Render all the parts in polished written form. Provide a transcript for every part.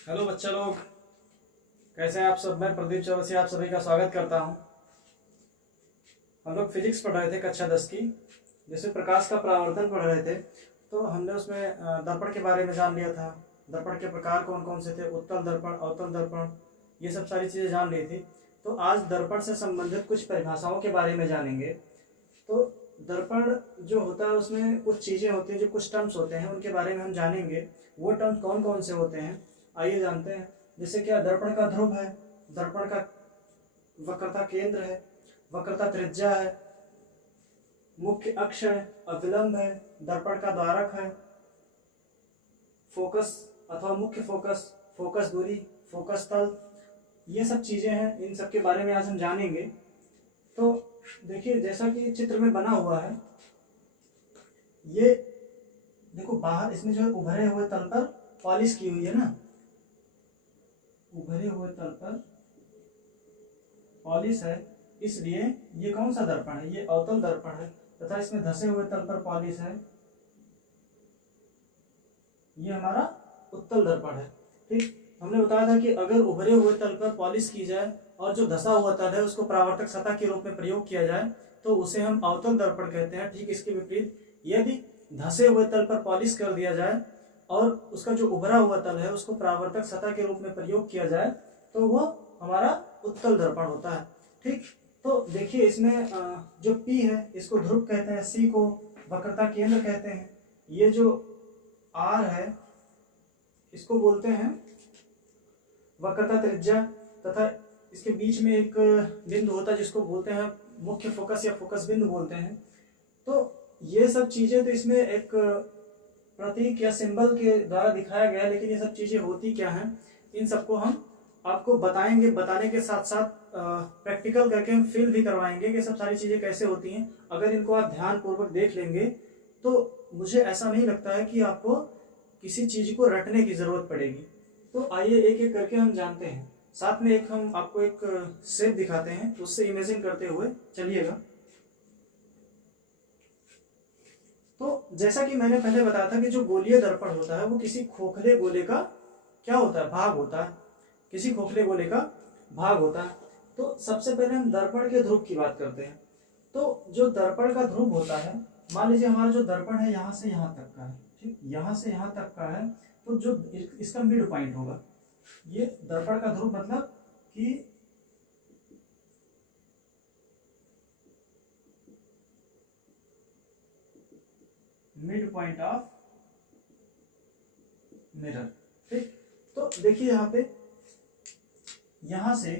Hello बच्चा लोग, कैसे हैं आप सब। मैं प्रदीप चौरसिया आप सभी का स्वागत करता हूं। हम लोग फिजिक्स पढ़ रहे थे कक्षा 10 की, जिसमें प्रकाश का परावर्तन पढ़ रहे थे। तो हमने उसमें दर्पण के बारे में जान लिया था। दर्पण के प्रकार कौन कौन से थे, उत्तल दर्पण, अवतल दर्पण, ये सब सारी चीज़ें जान ली थी। तो आज दर्पण से संबंधित कुछ परिभाषाओं के बारे में जानेंगे। तो दर्पण जो होता है उसमें कुछ चीज़ें होती हैं, जो कुछ टर्म्स होते हैं उनके बारे में हम जानेंगे। वो टर्म्स कौन कौन से होते हैं आइए जानते हैं। जैसे क्या, दर्पण का ध्रुव है, दर्पण का वक्रता केंद्र है, वक्रता त्रिज्या है, मुख्य अक्ष है, अविलंब है, दर्पण का द्वारक है, फोकस अथवा मुख्य फोकस, फोकस दूरी, फोकस तल, ये सब चीजें हैं। इन सब के बारे में आज हम जानेंगे। तो देखिए, जैसा कि चित्र में बना हुआ है, ये देखो बाहर इसमें जो है उभरे हुए तल पर पॉलिश की हुई है ना, उभरे हुए तल पर पॉलिश है, इसलिए ये कौन सा दर्पण है, ये अवतल दर्पण है। तथा इसमें धसे हुए तल पर पॉलिश है, ये हमारा उत्तल दर्पण है। ठीक, हमने बताया था कि अगर उभरे हुए तल पर पॉलिश की जाए और जो धसा हुआ तल है उसको परावर्तक सतह के रूप में प्रयोग किया जाए तो उसे हम अवतल दर्पण कहते हैं। ठीक इसके विपरीत, यदि धसे हुए तल पर पॉलिश कर दिया जाए और उसका जो उभरा हुआ तल है उसको परावर्तक सतह के रूप में प्रयोग किया जाए तो वो हमारा उत्तल दर्पण होता है। ठीक, तो देखिए इसमें जो P है इसको ध्रुव कहते हैं, C को वक्रता केंद्र कहते हैं, ये जो R है इसको बोलते हैं वक्रता त्रिज्या, तथा इसके बीच में एक बिंदु होता है जिसको बोलते हैं मुख्य फोकस या फोकस बिंदु बोलते हैं। तो ये सब चीजें तो इसमें एक प्रतीक या सिंबल के द्वारा दिखाया गया है, लेकिन ये सब चीजें होती क्या हैं इन सबको हम आपको बताएंगे। बताने के साथ साथ प्रैक्टिकल करके हम फील भी करवाएंगे कि सब सारी चीजें कैसे होती हैं। अगर इनको आप ध्यान पूर्वक देख लेंगे तो मुझे ऐसा नहीं लगता है कि आपको किसी चीज को रटने की जरूरत पड़ेगी। तो आइए एक एक करके हम जानते हैं। साथ में एक हम आपको एक शेप दिखाते हैं, उससे इमेजिन करते हुए चलिएगा। तो जैसा कि मैंने पहले बताया था कि जो गोलीय दर्पण होता है वो किसी खोखले गोले का क्या होता है, भाग होता है, किसी खोखले गोले का भाग होता है। तो सबसे पहले हम दर्पण के ध्रुव की बात करते हैं। तो जो दर्पण का ध्रुव होता है, मान लीजिए हमारा जो दर्पण है यहाँ से यहाँ तक का है, ठीक, यहाँ से यहाँ तक का है, तो जो इसका मिड पॉइंट होगा, ये दर्पण का ध्रुव मतलब कि मिड पॉइंट ऑफ मिरर। ठीक, तो देखिए यहाँ पे यहाँ से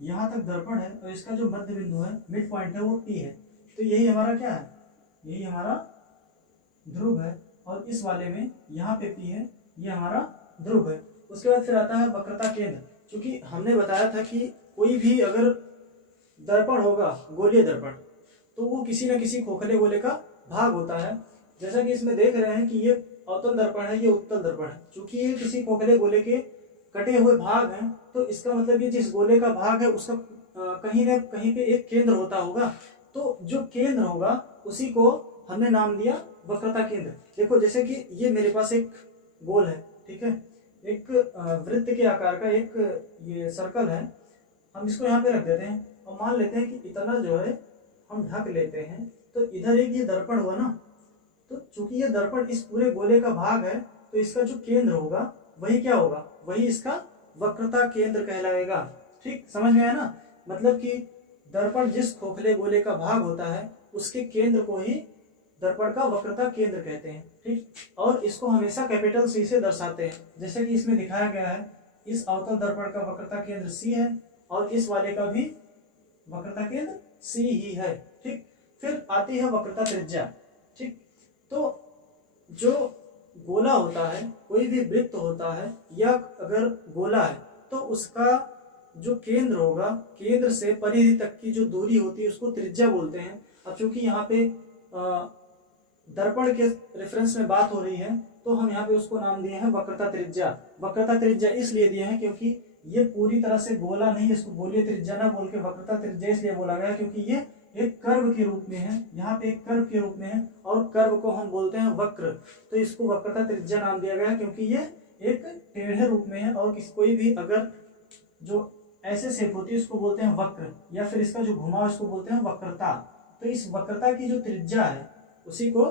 यहाँ तक दर्पण है और इसका जो मध्य बिंदु है, मिड पॉइंट है, वो P है। तो यही हमारा क्या है, यही हमारा ध्रुव है। और इस वाले में यहाँ पे P है, ये हमारा ध्रुव है। उसके बाद फिर आता है वक्रता केंद्र। क्योंकि हमने बताया था कि कोई भी अगर दर्पण होगा गोलीय दर्पण तो वो किसी न किसी खोखले गोले का भाग होता है। जैसा कि इसमें देख रहे हैं कि ये अवतल दर्पण है, ये उत्तल दर्पण है। चूंकि ये किसी खोखले गोले के कटे हुए भाग हैं तो इसका मतलब ये जिस गोले का भाग है उसका कहीं न कहीं पे एक केंद्र होता होगा। तो जो केंद्र होगा उसी को हमने नाम दिया वक्रता केंद्र। देखो जैसे कि ये मेरे पास एक गोल है, ठीक है, एक वृत्त के आकार का एक ये सर्कल है। हम इसको यहाँ पे रख देते हैं और मान लेते हैं कि इतना जो है हम ढक लेते हैं। तो इधर एक ये दर्पण हुआ ना, तो चूंकि ये दर्पण इस पूरे गोले का भाग है तो इसका जो केंद्र होगा वही क्या होगा, वही इसका वक्रता केंद्र कहलाएगा। ठीक, समझ में आया ना। मतलब कि दर्पण जिस खोखले गोले का भाग होता है उसके केंद्र को ही दर्पण का वक्रता केंद्र कहते हैं। ठीक, और इसको हमेशा कैपिटल C से दर्शाते हैं, जैसे कि इसमें दिखाया गया है। इस अवतल दर्पण का वक्रता केंद्र C है और इस वाले का भी वक्रता केंद्र C ही है। ठीक, फिर आती है वक्रता त्रिज्या। ठीक, तो जो गोला होता है, कोई भी वृत्त होता है या अगर गोला है तो उसका जो केंद्र होगा, केंद्र से परिधि तक की जो दूरी होती है उसको त्रिज्या बोलते हैं। अब चूंकि यहाँ पे दर्पण के रेफरेंस में बात हो रही है तो हम यहाँ पे उसको नाम दिए हैं वक्रता त्रिज्या। वक्रता त्रिज्या इसलिए दिए हैं क्योंकि ये पूरी तरह से गोला नहीं, इसको गोलीय त्रिज्या ना बोल के वक्रता त्रिज्या इसलिए बोला गया क्योंकि ये एक कर्व के रूप में है, यहाँ पे एक कर्व के रूप में है और कर्व को हम बोलते हैं वक्र। तो इसको वक्रता त्रिज्या नाम दिया गया क्योंकि ये एक टेढ़े रूप में है, और कोई भी अगर जो ऐसे शेप होती है उसको बोलते हैं वक्र, या फिर इसका जो घुमाव उसको बोलते हैं वक्रता। तो इस वक्रता की जो त्रिज्या है उसी को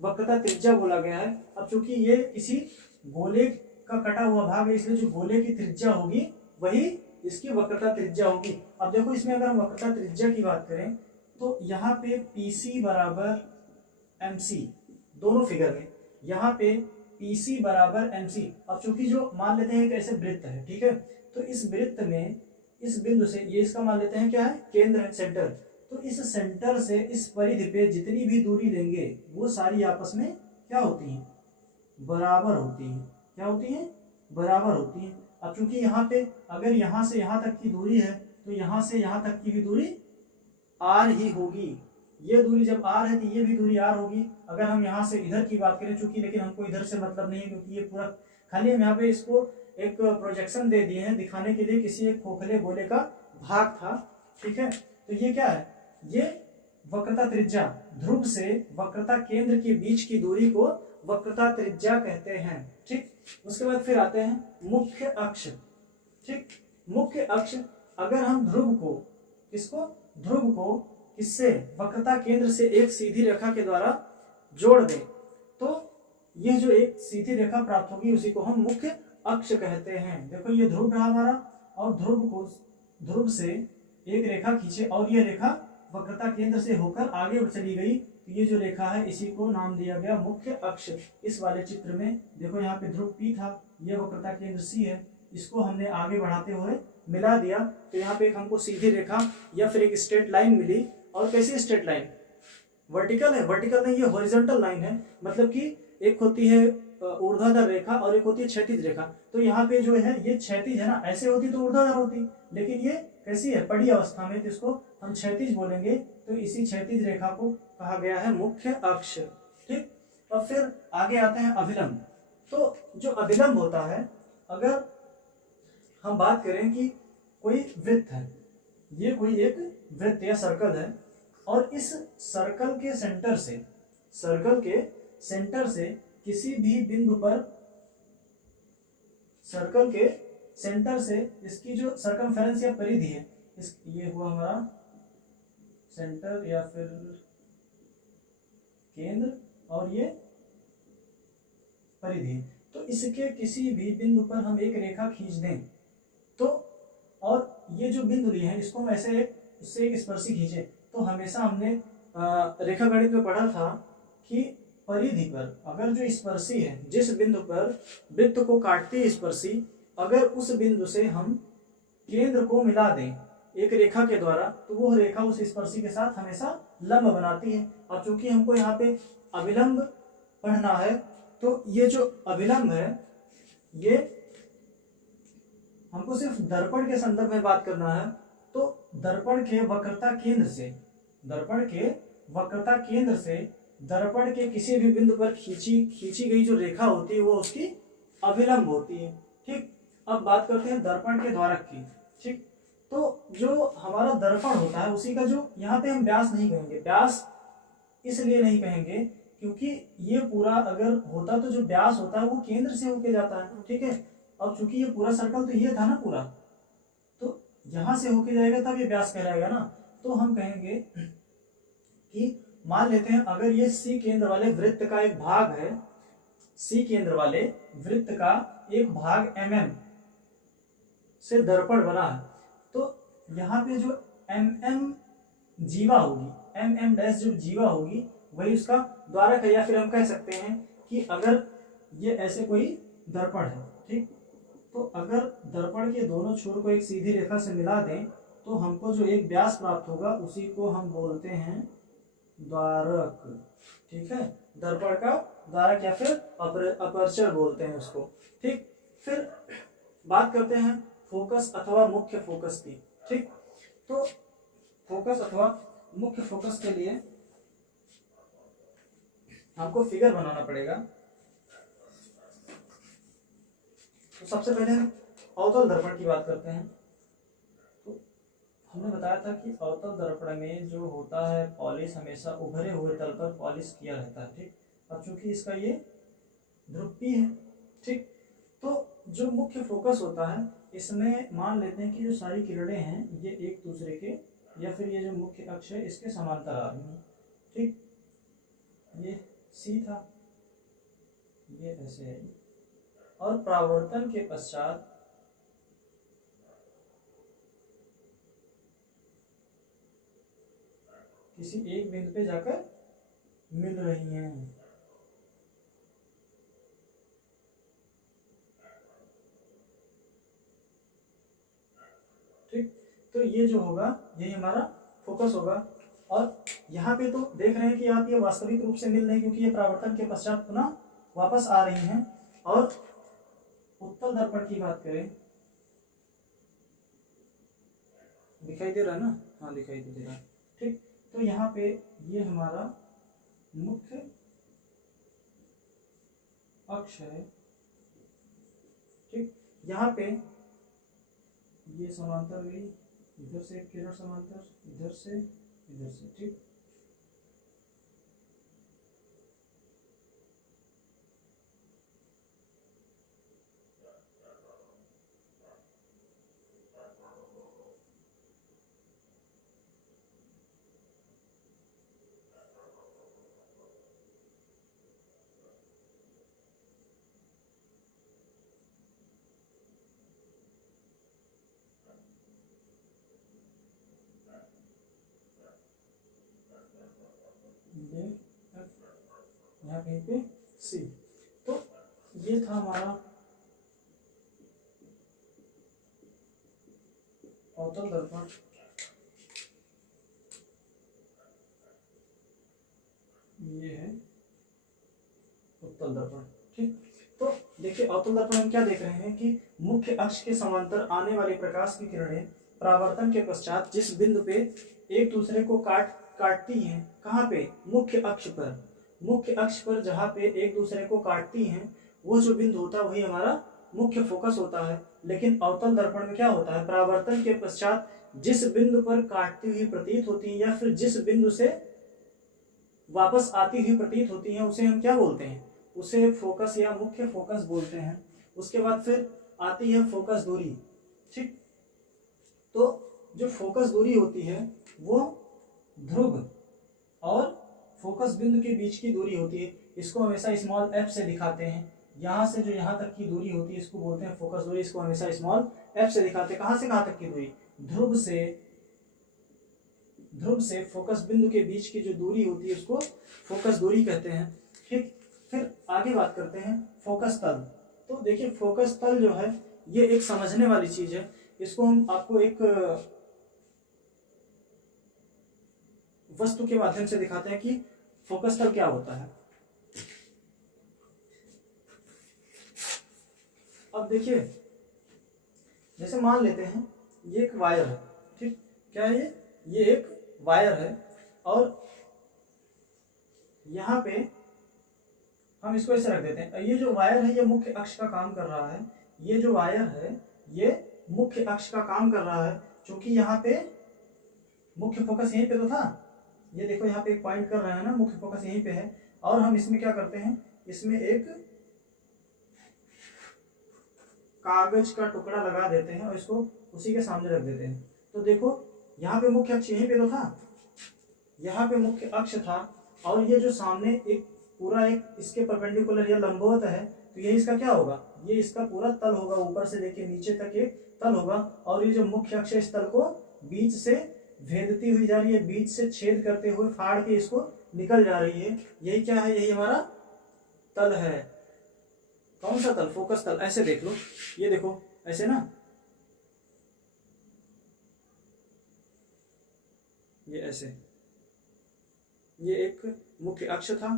वक्रता त्रिज्या बोला गया है। अब चूंकि ये किसी गोले का कटा हुआ भाग है, इसलिए जो गोले की त्रिज्या होगी वही इसकी वक्रता त्रिज्या होगी। अब देखो इसमें अगर हम वक्रता त्रिज्या की बात करें तो यहाँ पे PC बराबर MC, दोनों फिगर में यहाँ पे PC बराबर MC। अब चूंकि जो मान लेते हैं एक ऐसे वृत्त है, ठीक है, तो इस वृत्त में इस बिंदु से, ये इसका मान लेते हैं क्या है, केंद्र है, सेंटर। तो इस सेंटर से इस परिधि पे जितनी भी दूरी लेंगे वो सारी आपस में क्या होती हैं, बराबर होती हैं। क्या होती हैं, बराबर होती हैं। अब चूंकि यहाँ पे अगर यहाँ से यहाँ तक की दूरी है तो यहाँ से यहाँ तक की भी दूरी R ही होगी। ये दूरी जब R है तो ये भी दूरी R होगी। अगर हम यहाँ से इधर की बात करें, चूंकि लेकिन हमको इधर से मतलब नहीं है क्योंकि ये पूरा खाली हम यहाँ पे इसको एक प्रोजेक्शन दे दिए हैं दिखाने के लिए किसी एक खोखले गोले का भाग था, ठीक है। तो ये क्या है, ये वक्रता त्रिज्या, ध्रुव से वक्रता केंद्र के बीच की दूरी को वक्रता त्रिज्या कहते हैं, ठीक। उसके बाद फिर आते हैं मुख्य अक्ष, ठीक। मुख्य अक्ष, अगर हम ध्रुव को, किसको, ध्रुव को किससे, वक्रता केंद्र से एक सीधी रेखा के द्वारा जोड़ दें तो यह जो एक सीधी रेखा प्राप्त होगी उसी को हम मुख्य अक्ष कहते हैं। देखो ये ध्रुव रहा हमारा, और ध्रुव से एक रेखा खींचे और ये रेखा वक्रता केंद्र से होकर आगे चली गई, तो ये जो रेखा है इसी को नाम दिया गया मुख्य अक्ष। इस वाले चित्र में देखो यहाँ पे ध्रुव P था, ये वक्रता केंद्र C है, इसको हमने आगे बढ़ाते हुए मिला दिया, तो यहाँ पे एक हमको सीधी रेखा या फिर एक स्ट्रेट लाइन मिली। और कैसी स्ट्रेट लाइन, वर्टिकल है, वर्टिकल नहीं, ये हॉरिजॉन्टल लाइन है, मतलब कि एक होती है ऊर्ध्वाधर रेखा और एक होती है क्षैतिज रेखा। तो यहाँ पे जो है ये क्षैतिज है ना, ऐसे होती तो ऊर्ध्वाधर होती, लेकिन ये कैसी है, पड़ी अवस्था में, तो इसको हम क्षैतिज बोलेंगे। तो इसी क्षैतिज रेखा को कहा गया है मुख्य अक्ष, ठीक। और फिर आगे आते हैं अभिलंब। तो जो अभिलंब होता है, अगर हम बात करें कि कोई वृत्त है, ये कोई एक वृत्त या सर्कल है, और इस सर्कल के सेंटर से किसी भी बिंदु पर, सर्कल के सेंटर से इसकी जो सर्कमफेरेंस या परिधि है, ये हुआ हमारा सेंटर या फिर केंद्र, और ये परिधि, तो इसके किसी भी बिंदु पर हम एक रेखा खींच दें तो, और ये जो बिंदु लिए हैं इसको हम ऐसे उससे एक स्पर्शी खींचे, तो हमेशा हमने रेखा गणित में पढ़ा था कि परिधि पर अगर जो स्पर्शी है, जिस बिंदु पर वृत्त को काटती है स्पर्शी, अगर उस बिंदु से हम केंद्र को मिला दें एक रेखा के द्वारा, तो वो रेखा उस स्पर्शी के साथ हमेशा लंब बनाती है। और चूंकि हमको यहाँ पे अभिलंब पढ़ना है, तो ये जो अभिलंब है ये हमको सिर्फ दर्पण के संदर्भ में बात करना है। तो दर्पण के वक्रता केंद्र से दर्पण के किसी भी बिंदु पर खींची गई जो रेखा होती है वो उसकी अभिलंब होती है, ठीक। अब बात करते हैं दर्पण के द्वारक की, ठीक। तो जो हमारा दर्पण होता है उसी का जो, यहाँ पे हम व्यास नहीं कहेंगे, व्यास इसलिए नहीं कहेंगे क्योंकि ये पूरा अगर होता तो जो व्यास होता है वो केंद्र से होके जाता है, ठीक है। अब चूंकि ये पूरा सर्कल तो ये था ना पूरा, तो यहां से होके जाएगा तब ये व्यास कहलाएगा ना। तो हम कहेंगे कि मान लेते हैं अगर ये C केंद्र वाले वृत्त का एक भाग है, C केंद्र वाले वृत्त का एक भाग mm से दर्पण बना है, तो यहाँ पे जो mm जीवा होगी, mm डैश जो जीवा होगी वही उसका द्वारक है। या फिर हम कह सकते हैं कि अगर ये ऐसे कोई दर्पण है, ठीक, तो अगर दर्पण के दोनों छोर को एक सीधी रेखा से मिला दें तो हमको जो एक व्यास प्राप्त होगा उसी को हम बोलते हैं द्वारक, ठीक है। दर्पण का द्वारक या फिर अपर्चर बोलते हैं उसको, ठीक। फिर बात करते हैं फोकस अथवा मुख्य फोकस की, ठीक। तो फोकस अथवा मुख्य फोकस के लिए हमको फिगर बनाना पड़ेगा। तो सबसे पहले हम अवतल दर्पण की बात करते हैं। तो हमने बताया था कि अवतल दर्पण में जो होता है पॉलिश हमेशा उभरे हुए तल पर पॉलिश किया रहता है, ठीक। अब चूंकि इसका ये ध्रुव P है, ठीक, जो मुख्य फोकस होता है इसमें मान लेते हैं कि जो सारी किरणें हैं ये एक दूसरे के या फिर ये जो मुख्य अक्ष है इसके समांतर आ रही हैं। ठीक, ये सी था, ये ऐसे है, और परावर्तन के पश्चात किसी एक बिंदु पे जाकर मिल रही हैं। ठीक, तो ये जो होगा यही हमारा फोकस होगा। और यहाँ पे तो देख रहे हैं कि आप ये वास्तविक रूप से मिल रहे हैं क्योंकि ये परावर्तन के पश्चात पुनः वापस आ रही हैं। और उत्तल दर्पण की बात करें, दिखाई दे रहा है ना? हाँ दिखाई दे रहा है। ठीक, तो यहाँ पे ये हमारा मुख्य अक्ष है। ठीक, यहाँ पे ये समांतर गई, इधर से एक किरण समांतर, इधर से इधर से। ठीक, ये यहाँ कहीं पे सी। तो ये था हमारा अवतल दर्पण। ये है उत्तल दर्पण। ठीक, तो देखिए अवतल दर्पण हम क्या देख रहे हैं कि मुख्य अक्ष के समांतर आने वाली प्रकाश की किरणें परावर्तन के पश्चात जिस बिंदु पे एक दूसरे को काटती हैं, कहाँ पे? मुख्य अक्ष पर। मुख्य अक्ष पर जहाँ पे एक दूसरे को काटती हैं वो जो बिंदु होता है वही हमारा मुख्य फोकस होता है। लेकिन अवतल दर्पण में क्या होता है? परावर्तन के पश्चात जिस बिंदु पर काटती हुई प्रतीत होती है या फिर जिस बिंदु से वापस आती हुई प्रतीत होती है उसे हम क्या बोलते हैं? उसे फोकस या मुख्य फोकस बोलते हैं। उसके बाद फिर आती है फोकस दूरी। ठीक, तो जो फोकस दूरी होती है वो ध्रुव और फोकस बिंदु के बीच की दूरी होती है। इसको हमेशा स्मॉल एफ से दिखाते हैं। यहाँ से जो यहाँ तक की दूरी होती है इसको बोलते हैं फोकस दूरी। इसको हमेशा स्मॉल एफ से दिखाते हैं। कहाँ से कहाँ तक की दूरी? ध्रुव से फोकस बिंदु के बीच की जो दूरी होती है उसको फोकस दूरी कहते हैं। ठीक, फिर आगे बात करते हैं फोकस तल। तो देखिए फोकस तल जो है ये एक समझने वाली चीज है। इसको हम आपको एक वस्तु के माध्यम से दिखाते हैं कि फोकस तल क्या होता है। अब देखिए जैसे मान लेते हैं ये एक वायर है। ठीक, क्या है ये एक वायर है और यहाँ पे हम इसको ऐसे रख देते हैं। ये जो वायर है ये मुख्य अक्ष का काम कर रहा है। ये जो वायर है ये मुख्य अक्ष का काम कर रहा है क्योंकि यहाँ पे मुख्य फोकस यहीं पे तो था। ये देखो यहाँ पे एक पॉइंट कर रहे हैं ना, मुख्य फोकस यहीं पे है। और हम इसमें क्या करते हैं, इसमें एक कागज का टुकड़ा लगा देते हैं और इसको उसी के सामने रख देते हैं। तो देखो यहाँ पे मुख्य अक्ष यहीं पे तो था, यहाँ पे मुख्य अक्ष था और ये जो सामने एक पूरा एक इसके परपेंडिकुलर या लंबवत है तो ये इसका क्या होगा? ये इसका पूरा तल होगा, ऊपर से लेके नीचे तक एक तल होगा। और ये जो मुख्य अक्ष है इस तल को बीच से भेदती हुई जा रही है, बीच से छेद करते हुए फाड़ के इसको निकल जा रही है। यही क्या है? यही हमारा तल है। कौन सा तल? फोकस तल। ऐसे देख लो, ये देखो ऐसे ना, ये ऐसे, ये एक मुख्य अक्ष था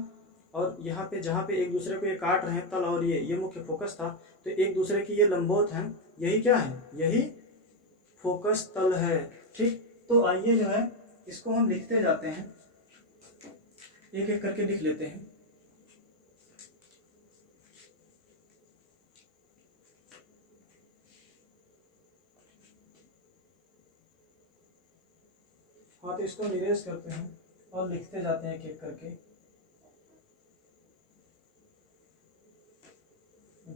और यहाँ पे जहाँ पे एक दूसरे को ये काट रहे हैं तल और ये मुख्य फोकस था, तो एक दूसरे की ये लंबवत हैं। यही क्या है? यही फोकस तल है। ठीक, तो आइए जो है इसको हम लिखते जाते हैं, एक एक करके लिख लेते हैं। हाँ, तो इसको निरेश करते हैं और लिखते जाते हैं एक एक करके।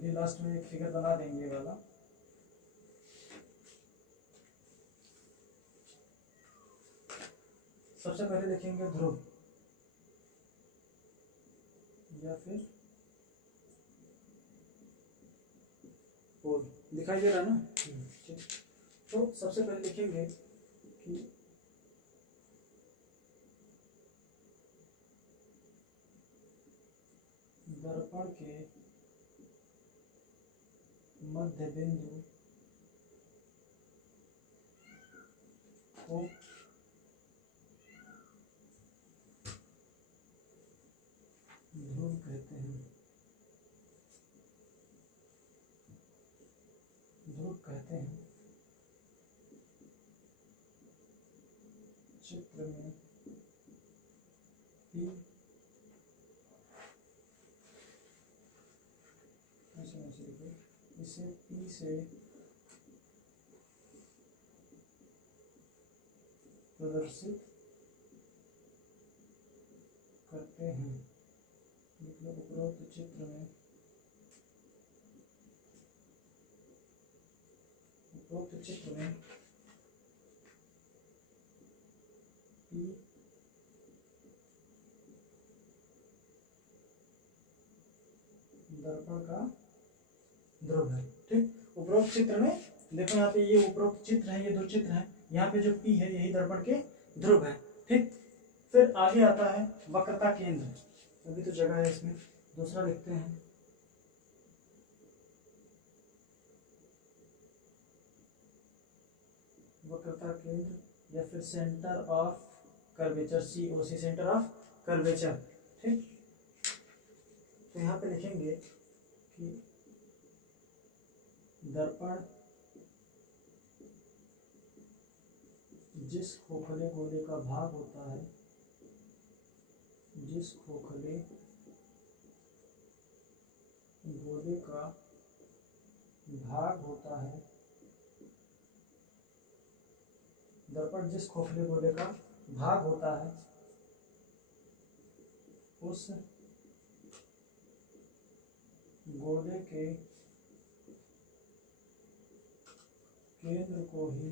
अभी लास्ट में एक फिगर बना देंगे ये वाला। सबसे पहले देखेंगे ध्रुव या फिर पोल, दिखाई दे रहा है ना? ठीक। तो सबसे पहले लिखेंगे कि दर्पण के मध्य बिंदु को ध्रुव कहते हैं। ध्रुव कहते हैं। चित्र में P इसे P से प्रदर्शित करते हैं। मतलब उपरोक्त चित्र में P दर्पण का ध्रुव है। ठीक। उपरोक्त चित्र में देखो यहाँ पे ये उपरोक्त चित्र है, ये दो चित्र हैं, यहाँ पे जो P है यही दर्पण के ध्रुव है। ठीक। फिर आगे आता है वक्रता केंद्र। अभी तो जगह है इसमें, दूसरा लिखते हैं। वक्रता केंद्र या फिर centre of curvature, COC, centre of curvature. ठीक। तो यहाँ पे लिखेंगे कि दर्पण जिस खोखले गोले का भाग होता है, जिस खोखले गोले का भाग होता है, दर्पण जिस खोखले गोले का भाग होता है उस गोले के केंद्र को ही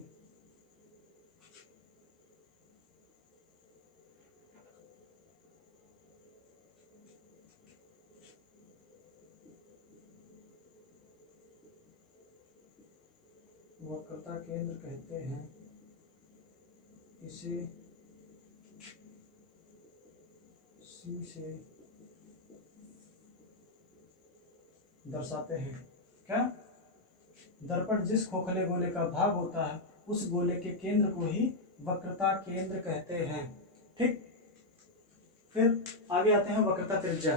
वक्रता केंद्र कहते हैं। इसे C से दर्शाते हैं। क्या? दर्पण जिस खोखले गोले का भाग होता है उस गोले के केंद्र को ही वक्रता केंद्र कहते हैं। ठीक। फिर आगे आते हैं वक्रता त्रिज्या।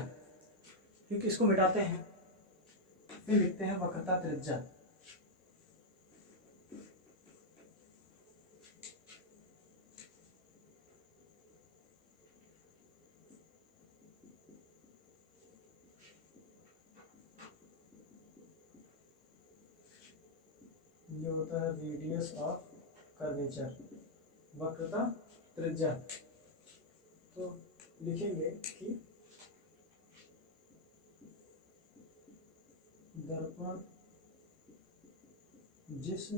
ठीक। इसको मिटाते हैं, फिर लिखते हैं वक्रता त्रिज्या। ये होता है रेडियस ऑफ कर्वेचर, वक्रता त्रिज्या। तो लिखेंगे कि दर्पण जिस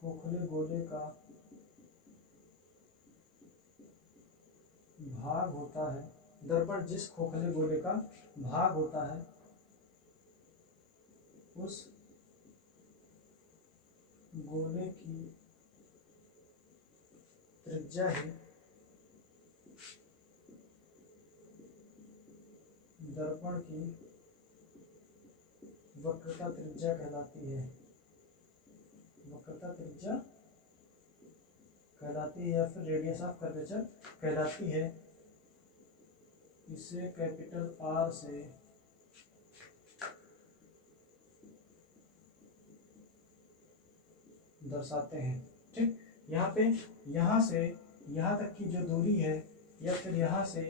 खोखले गोले का भाग होता है, दर्पण जिस खोखले गोले का भाग होता है उस गोले की त्रिज्या ही दर्पण की वक्रता त्रिज्या कहलाती है। वक्रता त्रिज्या कहलाती है या फिर रेडियस ऑफ कर्वेचर कहलाती है। इसे कैपिटल R से दर्शाते हैं। ठीक। यहाँ पे यहाँ से यहाँ तक की जो दूरी है या फिर यहाँ से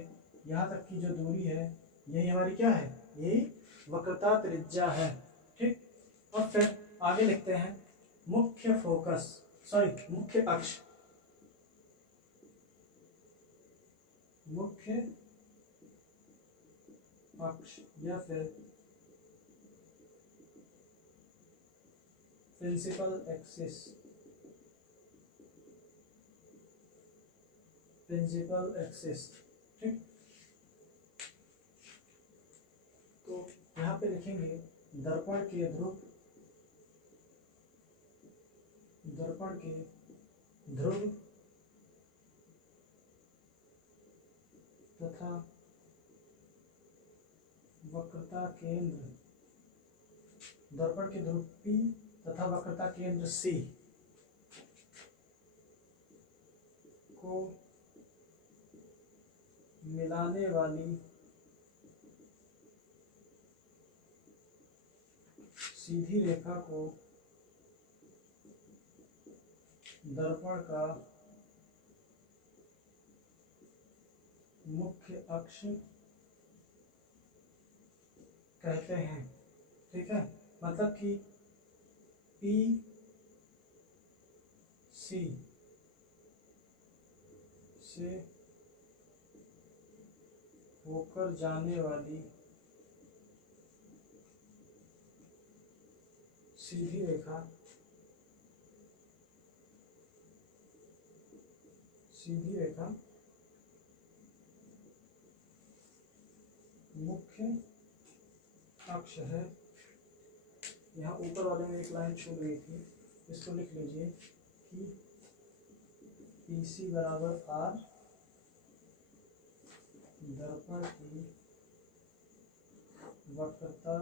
यहाँ तक की जो दूरी है यही हमारी क्या है? यही वक्रता त्रिज्या है। ठीक। और फिर आगे लिखते हैं मुख्य अक्ष। मुख्य अक्ष या फिर प्रिंसिपल एक्सिस, प्रिंसिपल एक्सिस। ठीक, तो यहाँ पे लिखेंगे दर्पण के ध्रुव, दर्पण के ध्रुव तथा वक्रता केंद्र, दर्पण के ध्रुव P तथा वक्रता केंद्र C को मिलाने वाली सीधी रेखा को दर्पण का मुख्य अक्ष कहते हैं। ठीक है, मतलब कि पी सी से होकर जाने वाली सीधी रेखा, सीधी रेखा मुख्य अक्ष है। यहाँ ऊपर वाले में एक लाइन छूट गई थी, इसको लिख लीजिए कि PC बराबर R दर्पण की वक्रता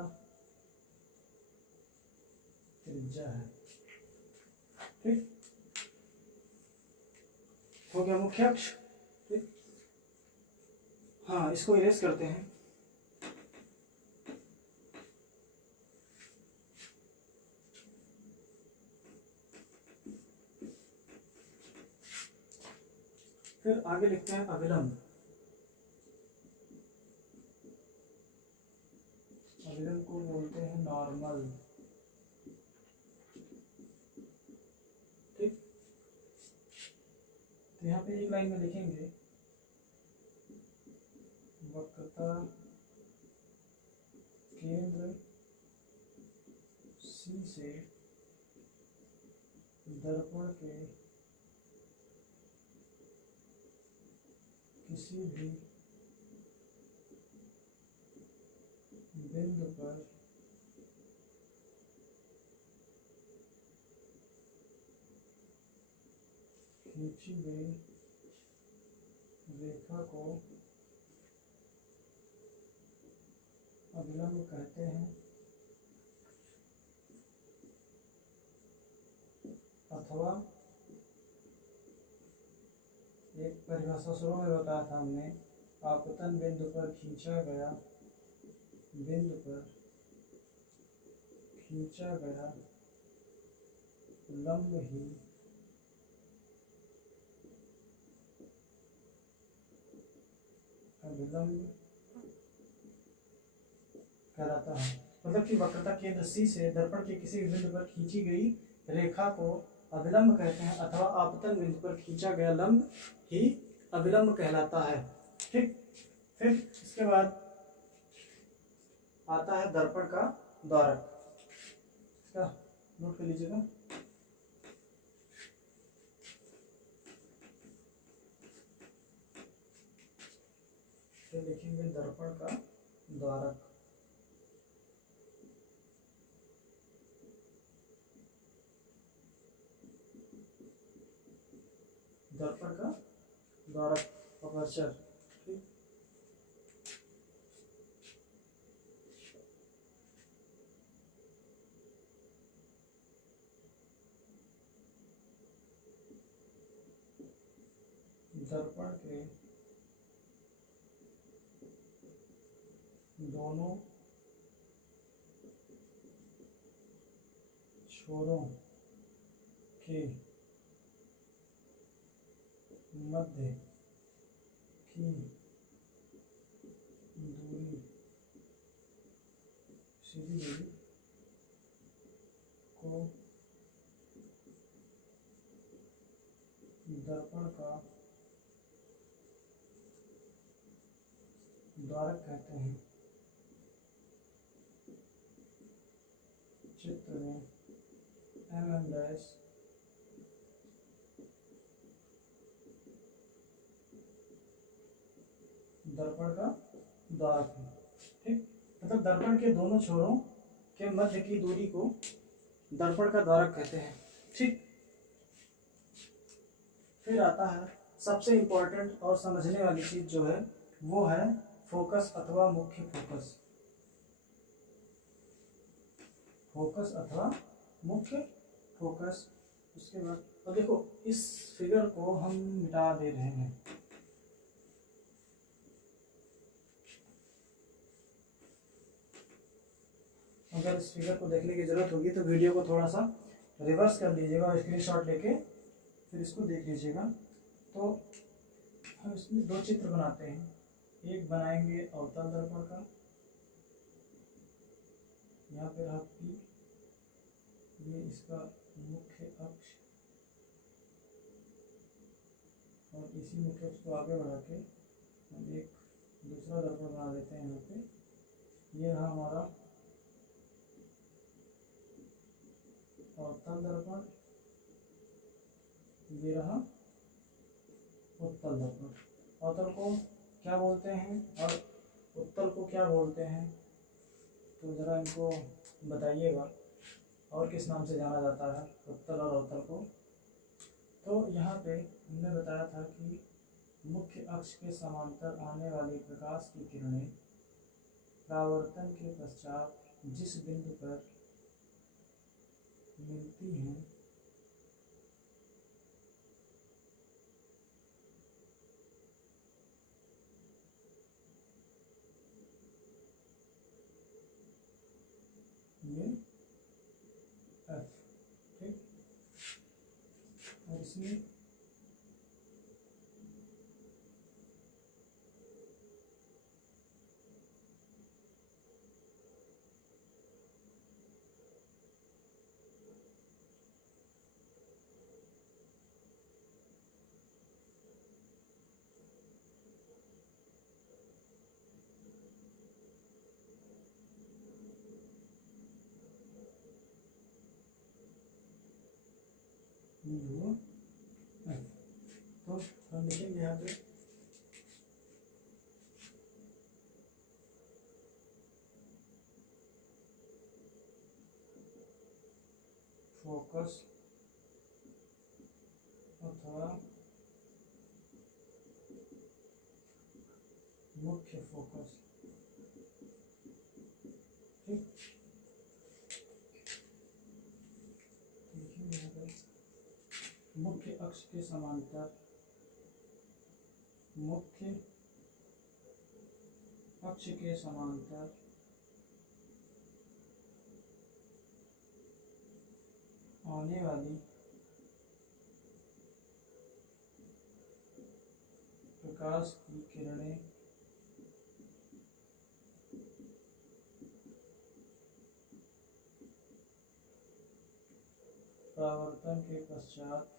त्रिज्या है। ठीक, हो गया मुख्य अक्ष। ठीक, हाँ, इसको इरेज करते हैं। फिर आगे लिखते हैं अविलंब। अविलंब को बोलते हैं नॉर्मल। ठीक, तो यहाँ पे एक लाइन में लिखेंगे वक्रता केंद्र C से दर्पण के किसी भी बिंदु पर खींची गई रेखा को अविलंब कहते हैं, अथवा एक परिभाषा शुरू में बताया था हमने, आपतन बिंदु पर खींचा गया, बिंदु पर खींचा गया लंब ही अविलंब कहलाता है। मतलब कि वक्रता केंद्र C से दर्पण के किसी भी बिंदु पर खींची गई रेखा को अविलंब कहते हैं, अथवा आपतन बिंदु पर खींचा गया लंब ही अविलंब कहलाता है। ठीक, फिर इसके बाद आता है दर्पण का द्वारक। इसका नोट कर लीजिएगा। फिर लिखेंगे दर्पण का द्वारक। दर्पण का द्वारक, अपर्चर। ठीक, दर्पण के दोनों छोरों के मध्य की दूरी, सीधी दूरी को दर्पण का द्वारक कहते हैं। चित्र में MM' दर्पण का द्वारक है। ठीक, मतलब दर्पण के दोनों छोरों के मध्य की दूरी को दर्पण का द्वारक कहते हैं। ठीक, फिर आता है सबसे इंपॉर्टेंट और समझने वाली चीज जो है वो है फोकस अथवा मुख्य फोकस। फोकस अथवा मुख्य फोकस। उसके बाद अब देखो इस फिगर को हम मिटा दे रहे हैं। अगर इस फिगर को देखने की जरूरत होगी तो वीडियो को थोड़ा सा रिवर्स कर लीजिएगा और स्क्रीनशॉट लेके फिर इसको देख लीजिएगा। तो हम इसमें दो चित्र बनाते हैं, एक बनाएंगे अवतल दर्पण का, यहाँ पे रहा P, ये इसका मुख्य अक्ष, और इसी मुख्य अक्ष को आगे बढ़ा के हम एक दूसरा दर्पण बना देते हैं। यहाँ पे ये रहा हमारा अवतल दर्पण, ये रहा उत्तल दर्पण। अवतल को क्या बोलते हैं और उत्तल को क्या बोलते हैं, तो जरा इनको बताइएगा, और किस नाम से जाना जाता है उत्तल और अवतल को। तो यहाँ पे हमने बताया था कि मुख्य अक्ष के समांतर आने वाली प्रकाश की किरणें परावर्तन के पश्चात जिस बिंदु पर मिलती हैं ये F। ठीक, और इसमें तो हम लिखेंगे यहाँ पे फोकस अथवा मुख्य फोकस। ठीक, देखिए यहाँ पे मुख्य अक्ष के समांतर, मुख्य अक्ष के समांतर आने वाली प्रकाश की किरणें परावर्तन के पश्चात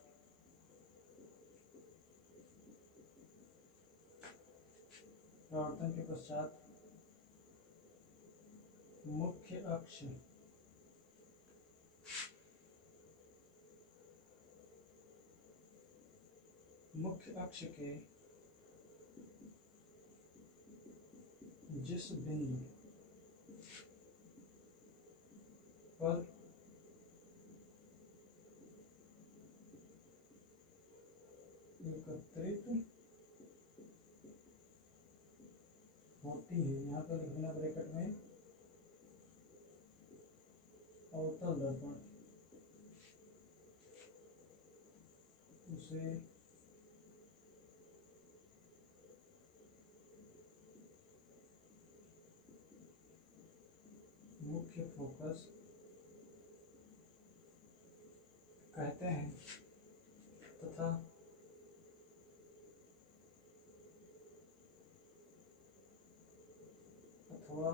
मुख्य अक्ष के जिस बिंदु पर एकत्रित होती है, यहाँ पर लिखना ब्रैकेट में अवतल दर्पण, उसे मुख्य फोकस कहते हैं तथा अथवा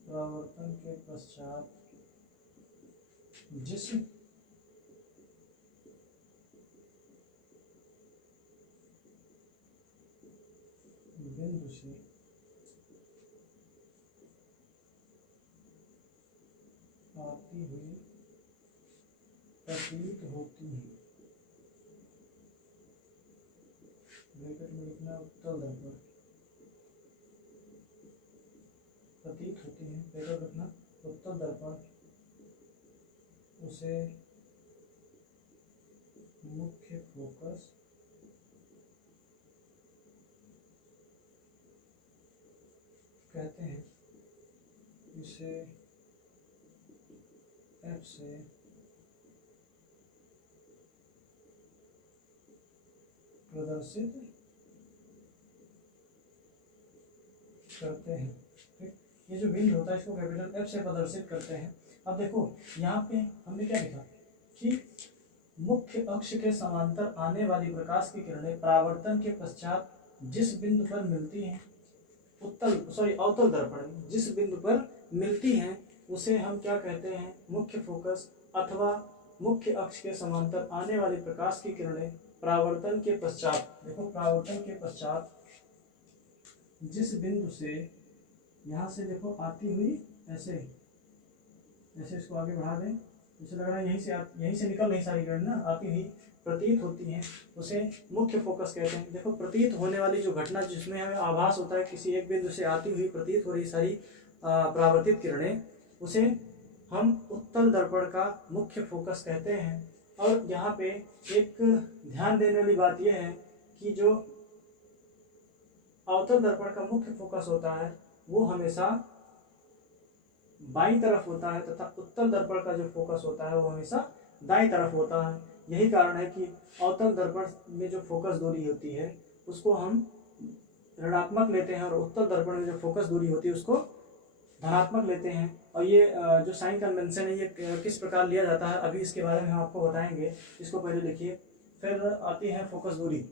परावर्तन के पश्चात जिस बिंदु से आती हुई प्रतीत होती है, ब्रैकेट में लिखना उत्तल दर्पण, प्रतीत होती है, ब्रैकेट रखना उत्तल दर्पण, उसे मुख्य फोकस कहते हैं। इसे एफ से प्रदर्शित करते हैं। ठीक, ये जो बिंदु होता है इसको कैपिटल एफ से प्रदर्शित करते हैं। अब देखो यहाँ पे हमने क्या लिखा कि मुख्य अक्ष के समांतर आने वाली प्रकाश की किरणें परावर्तन के पश्चात जिस बिंदु पर मिलती हैं, अवतल दर्पण में जिस बिंदु पर मिलती हैं उसे हम क्या कहते हैं, मुख्य फोकस, अथवा मुख्य अक्ष के समांतर आने वाली प्रकाश की किरणें परावर्तन के पश्चात, देखो परावर्तन के पश्चात जिस बिंदु से, यहाँ से देखो आती हुई ऐसे ऐसे इसको आगे बढ़ा दें, इसे लग रहा है यहीं से निकल रही सारी किरण ना, आती हुई प्रतीत होती हैं, उसे मुख्य फोकस कहते हैं। देखो प्रतीत होने वाली जो घटना जिसमें हमें आभास होता है किसी एक बिंदु से आती हुई प्रतीत हो रही सारी परावर्तित किरणें, उसे हम उत्तल दर्पण का मुख्य फोकस कहते हैं। और यहाँ पे एक ध्यान देने वाली बात यह है कि जो अवतल दर्पण का मुख्य फोकस होता है वो हमेशा बाईं तरफ होता है तथा उत्तल दर्पण का जो फोकस होता है वो हमेशा दाईं तरफ होता है। यही कारण है कि अवतल दर्पण में जो फोकस दूरी होती है उसको हम ऋणात्मक लेते हैं और उत्तल दर्पण में जो फोकस दूरी होती है उसको धनात्मक लेते हैं। और ये जो साइन कन्वेंशन है ये किस प्रकार लिया जाता है अभी इसके बारे में हम आपको बताएंगे। इसको पहले लिखिए, फिर आती है फोकस दूरी।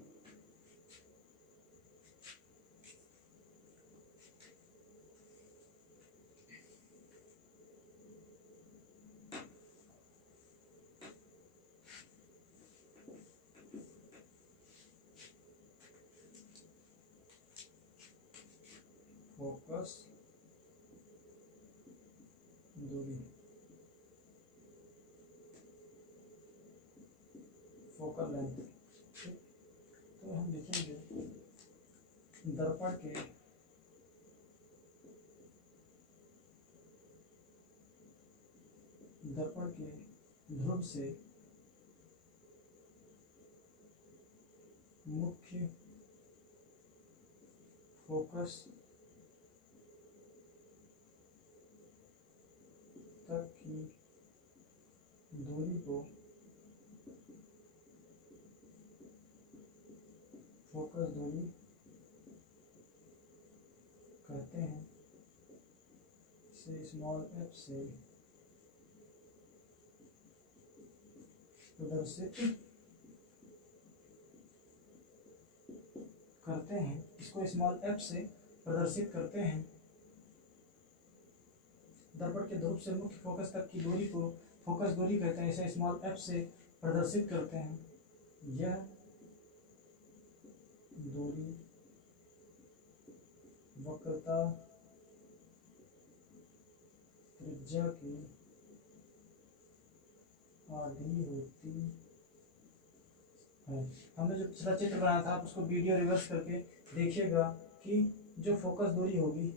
फोकस दूरी, फोकल लेंथ। तो हम लिखेंगे दर्पण के ध्रुव से मुख्य फोकस तक की दूरी को फोकस दूरी कहते हैं। इसे स्मॉल एफ से प्रदर्शित करते हैं, इसको स्मॉल एफ से प्रदर्शित करते हैं। दर्पण के ध्रुव से मुख्य फोकस तक की दूरी को फोकस दूरी कहते हैं, इसे स्मॉल एफ से प्रदर्शित करते हैं। यह दूरी वक्रता त्रिज्या की आधी होती है। हमने जो पिछला चित्र बनाया था आप उसको वीडियो रिवर्स करके देखिएगा कि जो फोकस दूरी होगी,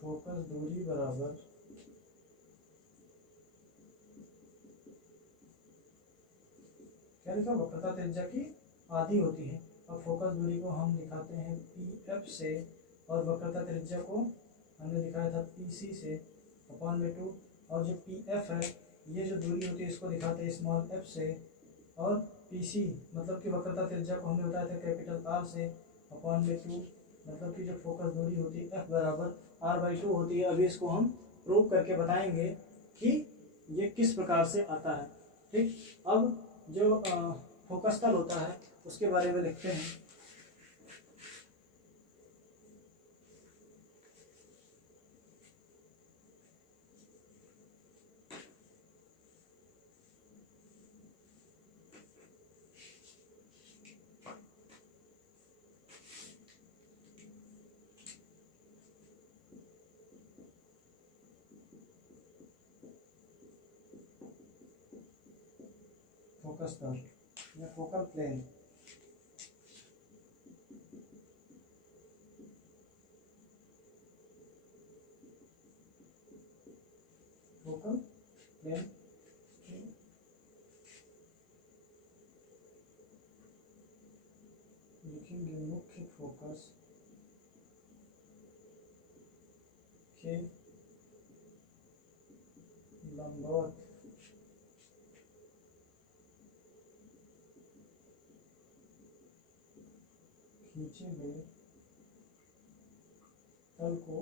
फोकस दूरी बराबर क्या लिखा, वक्रता त्रिज्या की आधी होती है। और फोकस दूरी को हम दिखाते हैं पी एफ से और वक्रता त्रिज्या को हमने दिखाया था पी सी से अपॉन में 2। और जो पी एफ है ये जो दूरी होती है इसको दिखाते हैं स्मॉल एफ से, और पी सी मतलब कि वक्रता त्रिज्या को हमने बताया था कैपिटल आर से अपॉन में 2, मतलब कि जो फोकस दूरी होती है एफ बराबर r/2 होती है। अभी इसको हम प्रूव करके बताएंगे कि ये किस प्रकार से आता है। ठीक, अब जो फोकस तल होता है उसके बारे में लिखते हैं। फोकस तल या फोकल प्लेन। फोकल प्लेन लिखेंगे मुख्य फोकस के लंबवत खींचे गए तल को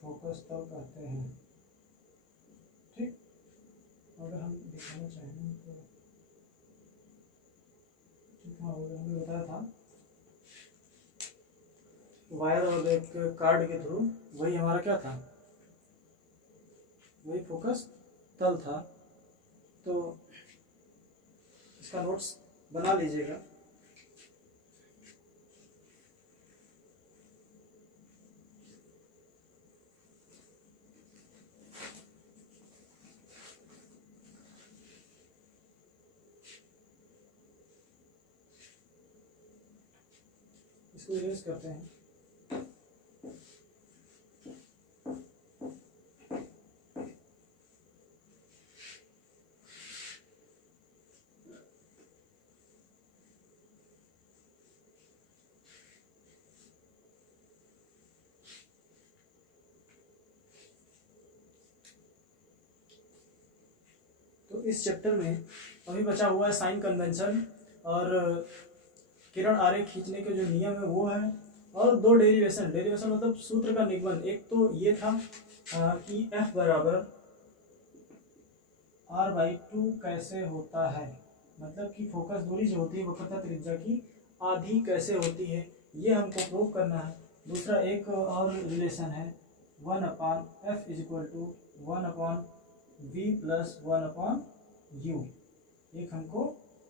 फोकस तल कहते हैं। ठीक, अगर हम दिखाना चाहें तो ठीक, हाँ हमने बताया था वायर और एक कार्ड के थ्रू, वही हमारा क्या था, वही फोकस तल था। तो इसका नोट्स बना लीजिएगा। इसको इरेज करते हैं। तो इस चैप्टर में अभी बचा हुआ है साइन कन्वेंशन और किरण आरेख खींचने के जो नियम है वो है, और दो डेरिवेशन। डेरिवेशन मतलब सूत्र का निगमन। एक तो ये था कि F बराबर r/2 कैसे होता है, मतलब कि फोकस दूरी जो होती है वक्रता त्रिज्या की आधी कैसे होती है, ये हमको प्रूव करना है। दूसरा एक और रिलेशन है 1/f = 1/v + 1/u। एक हमको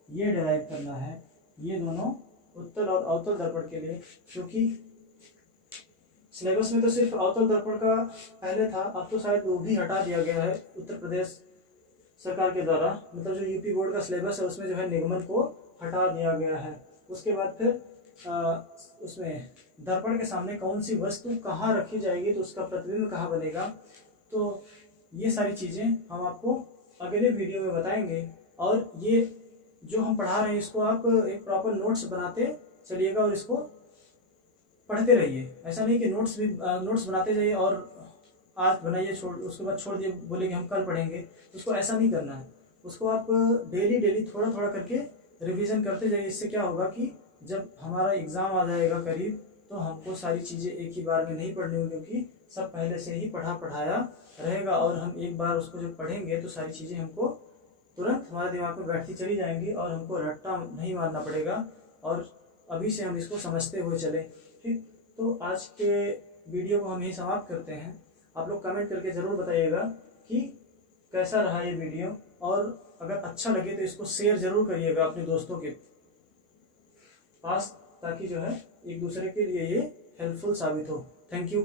ये डिराइव करना है, ये दोनों उत्तल और अवतल दर्पण के लिए। क्योंकि सिलेबस में तो सिर्फ अवतल दर्पण का पहले था, अब तो शायद वो भी हटा दिया गया है उत्तर प्रदेश सरकार के द्वारा, मतलब जो यूपी बोर्ड का सिलेबस है उसमें जो है निगमन को हटा दिया गया है। उसके बाद फिर उसमें दर्पण के सामने कौन सी वस्तु कहाँ रखी जाएगी, तो उसका प्रतिबिंब कहाँ बनेगा, तो ये सारी चीज़ें हम आपको अगले वीडियो में बताएंगे। और ये जो हम पढ़ा रहे हैं इसको आप एक प्रॉपर नोट्स बनाते चलिएगा और इसको पढ़ते रहिए। ऐसा नहीं कि नोट्स बनाते जाइए और आज बनाइए छोड़, उसके बाद छोड़ दिए, बोले कि हम कल पढ़ेंगे, उसको ऐसा नहीं करना है। उसको आप डेली थोड़ा थोड़ा करके रिवीजन करते जाइए। इससे क्या होगा कि जब हमारा एग्ज़ाम आ जाएगा करीब, तो हमको सारी चीज़ें एक ही बार में नहीं पढ़नी होगी, क्योंकि सब पहले से ही पढ़ाया रहेगा। और हम एक बार उसको जब पढ़ेंगे तो सारी चीज़ें हमको तुरंत हमारे दिमाग में बैठती चली जाएंगी और हमको रट्टा नहीं मारना पड़ेगा, और अभी से हम इसको समझते हुए चलें। ठीक, तो आज के वीडियो को हम यही समाप्त करते हैं। आप लोग कमेंट करके ज़रूर बताइएगा कि कैसा रहा ये वीडियो, और अगर अच्छा लगे तो इसको शेयर ज़रूर करिएगा अपने दोस्तों के पास, ताकि जो है एक दूसरे के लिए ये हेल्पफुल साबित हो। Thank you.